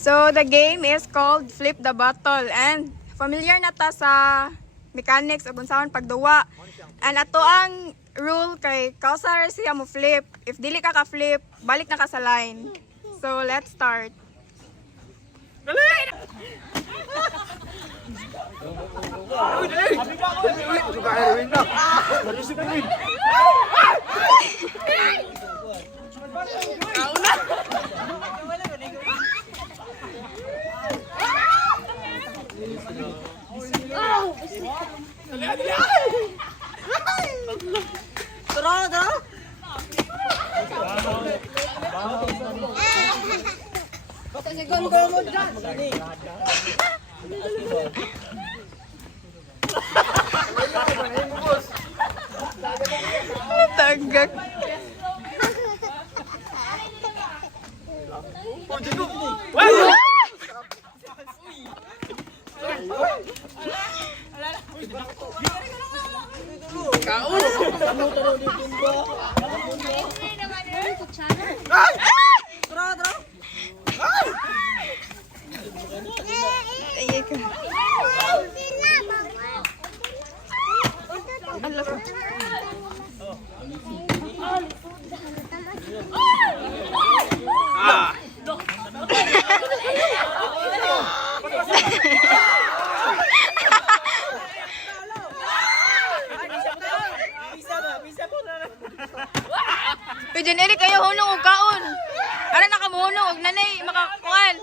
So the game is called Flip the Bottle and familiar na ta sa mechanics o kung saan pagduwa. And ato ang rule kay kausa siya mo flip. If dili ka ka-flip, balik na ka sa line. So let's start. Tagak. Pwede nili kayo hunong og kaon. Ara nakamuhunong og nanay makakuan.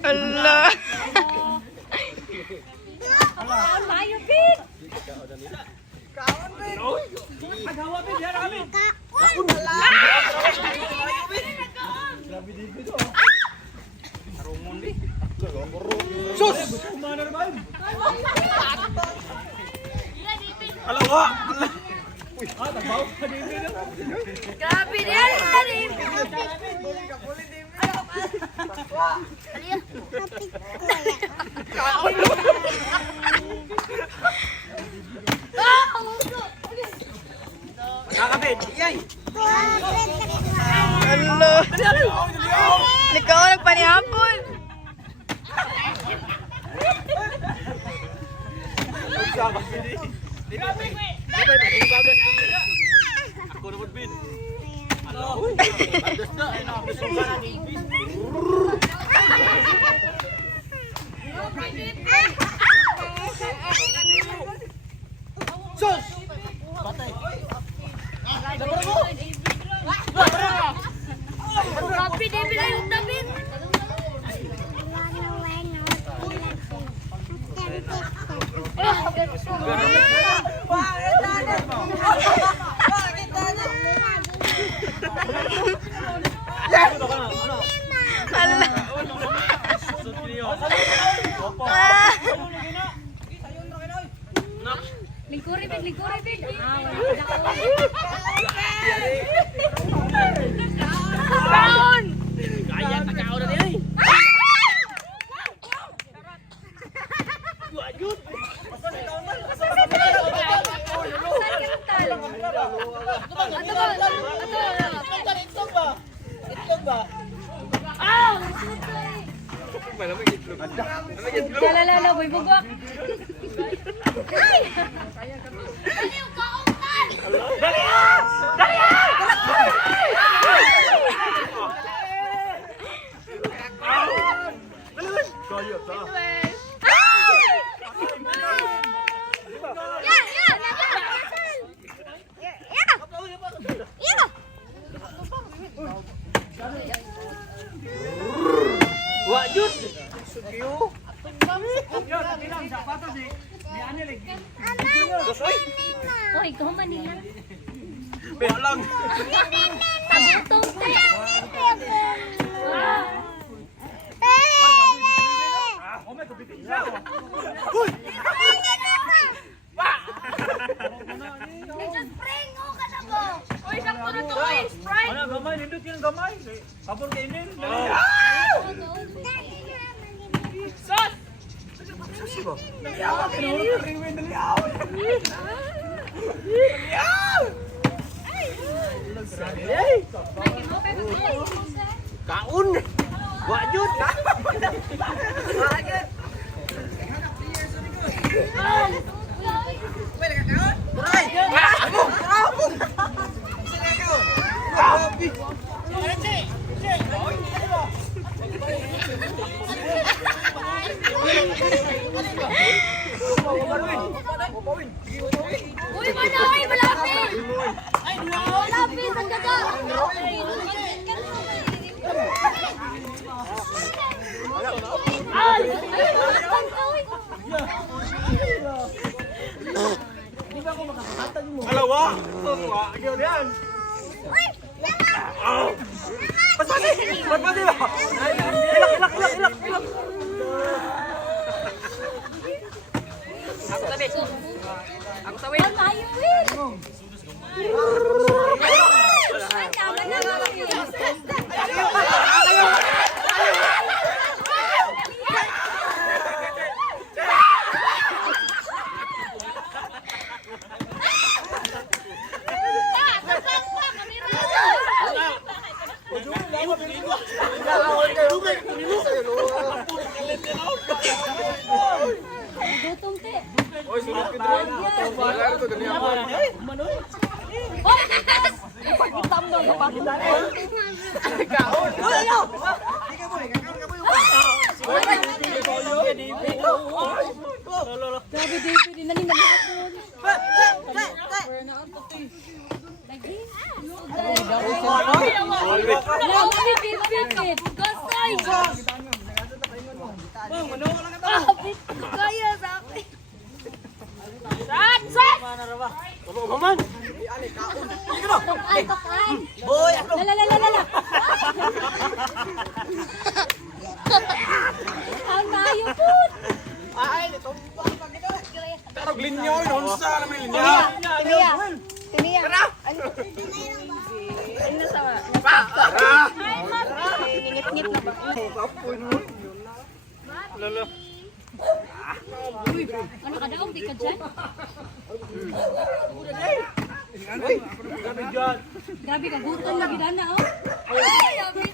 Allah. Allah. Ikaw nagpanihapon. Lingkuri. Baon! Kaya tagaw na niya. Lalala, boy bugok. Wajud. Yo, bilang siapa tuh sih? Oy, kuha nila. Kaya lang. Pagutong tayo. Oh my God, siya. Uy, sakto na to, uy. Sprite. Ano, gamay, nindot yung gamay. Pabor kay Emil. Sos! Daliaw, pinulot kay Emil, daliaw. Kaun! Wajud! Wajud! Uy, mana? Uy, malapit! Malapit, ang daga! Ay! Alawa! Ayaw yan! Paspati! Paspati ba? Ilak! Ako tabi! Ako tabi! Ang tayo, Will! Ay, tama na ba? Gutom, te. Oy, sunod ka doon. Bagar to, dali ako. Hoy, titas! Ipagitam daw yung pagkitaan. Kaon! Grabe, David, din na ni nag-upload. Lagi? Lapit. Gasay! Lapit. Kaya sa akin. Sat! Maman! Ay, pakain. Boy! Lalalala. Ang tayo po. Tarog linyo, inunsa naman linyo. Tiniya. Ngingit-ngit na ba? Lolo. Ano ka daw? Di ka dyan? Gabi dyan. Grabe ka, gutom lagi na oh. Ay, abit.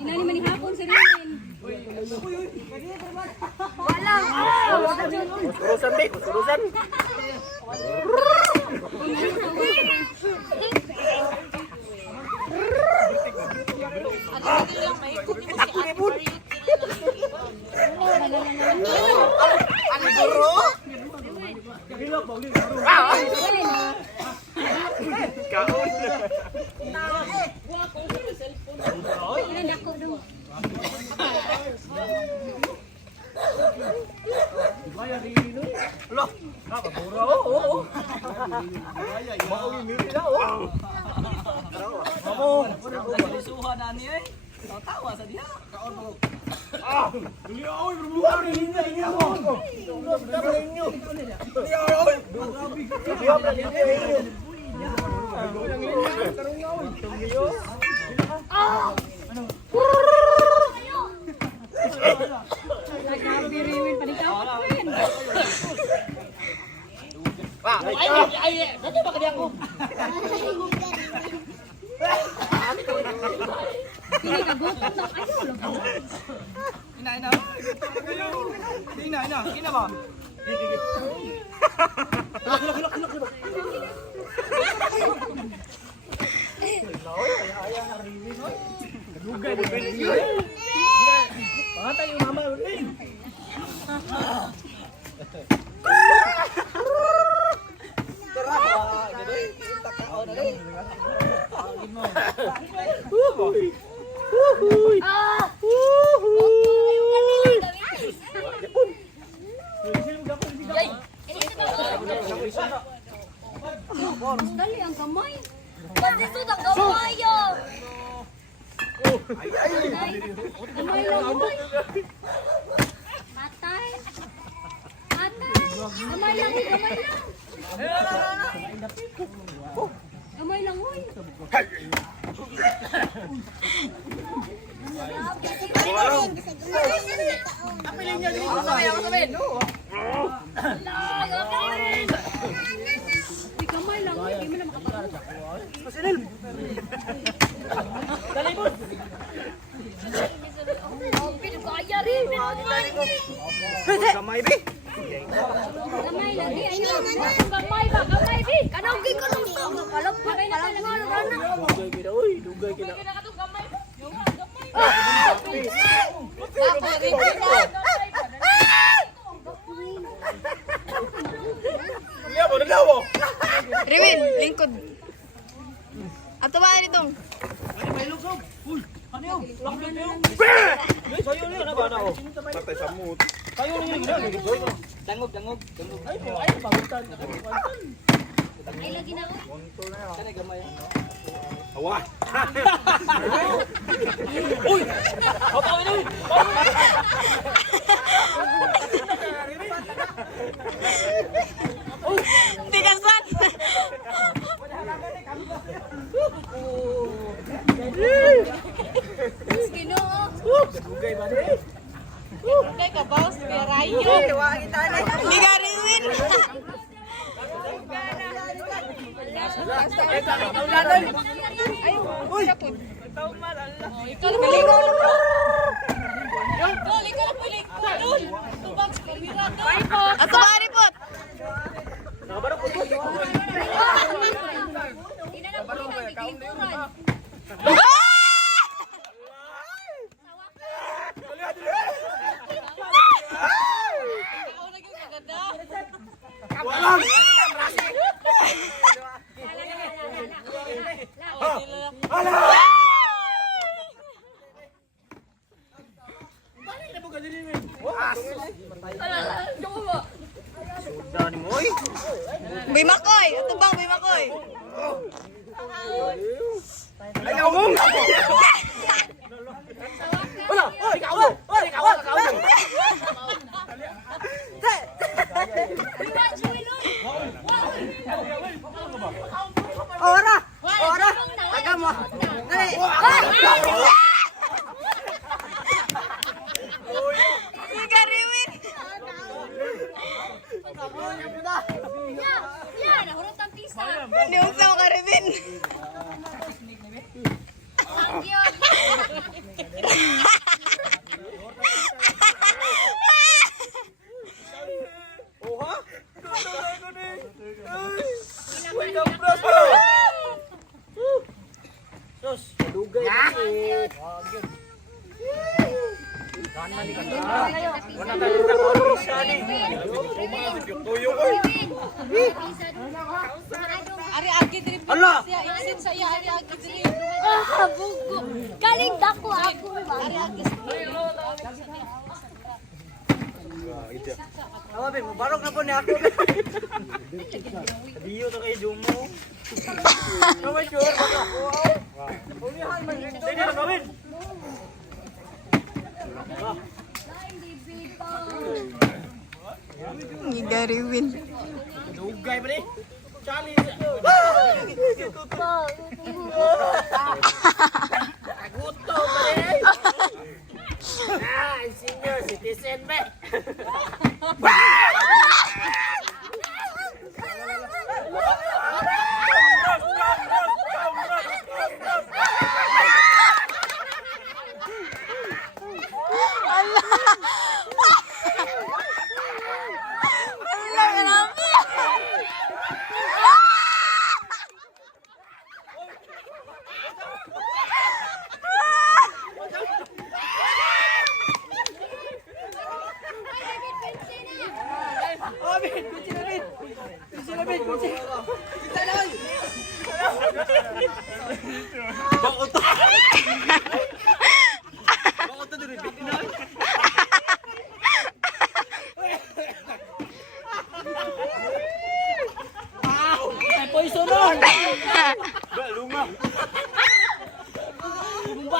Hindi na naman ihapon si Rin. Walang. Urusan di, urusan. Kaon. Ilan ako daw. Lo, nakabura. Oo. Mauwi miri na, oh. Mamo. Suha na niya eh. Tawa sa diha. Dili oy, berbuka ni linya ini ako. Dapat inyo. Dili oy. Siap na linya inyo. Ang linya karong oy. Tumiyo. Grabe Rin, panikaw ko Rin. Dati ba kadi ako? Pili ka gutom daw. Ayaw lang. Ina. Ina ba? Pangatay yung mama ulit. Gamay lang, uy. Patay. Patay. Gamay lang, uy. Gamay lang. Gamay lang, uy. Uy, gamay lang, uy. Di mo na makapagod. Oh, pinagkaya rin. Kamay be. Gamay lang, di. Ayun. Gamay ba? Gamay, bi. Kanang gi ko nung to. Kalap pa kayo na tayo lang. Dugay kita oy, dugay kita. Liya mo naglawo. Rewin, lingkod. Ato ba nitong? Sayo niya na ba na oh. Patay sa mood. Sayo niya gina. Dangog. Ay po ay pagutan. Ay, lagi na, uy. Kana gamay. Awa. Uy. Apa ini? Tigasan! Ginoo. Dugay ba ni? Kay ka boss, perayo. Hindi ka Rewin. Uy! Ikaw na balik. Ato ba ripot? Nakabaro po. Walang. Sudan mo oy. Bimakoy! Ato bang bimakoy? Ay kaumong. Wala, oy kaumong. Oy kaumong. Ora! Taga mo! Dali! Hindi ka Rewin! Yan, nahurot ang pisa. Niungsa mo ka Rewin! Thank you. Oha? Sos, dugay ni. Kanan ni kata. Wala ka rin ako isa ni. Tuyo ko. Ari agi diri. Hala. Isin sa iya ari agi diri. Ah, bugo. Galing dako ako. Ari agi. Awa be, mabarok na po ni ako. Diyo to kay Jumo. Kamay sure ba ka? Ulihan man dito. Sige na gawin. Hindi ka Rewin. Dugay ba ni? Chali. Aguto ba ni? Ah, senior citizen be. Ala,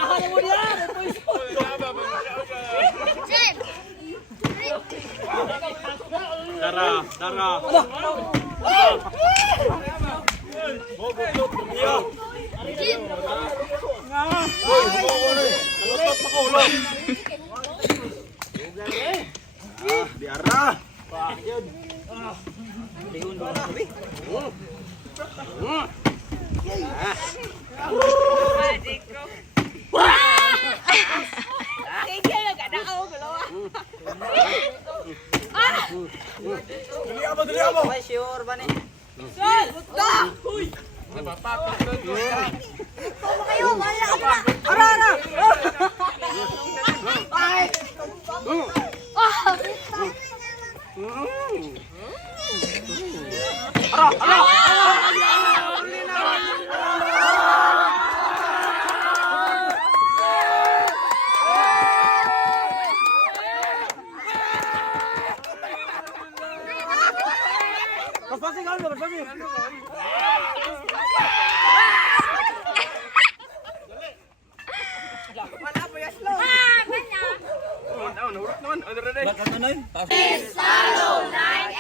Bahan mo niya. Dara. Biara. Dali ako. May sure ba ni? Pasti kan, pasti. Naman. Ano rin? Bakit na yun? Salo 9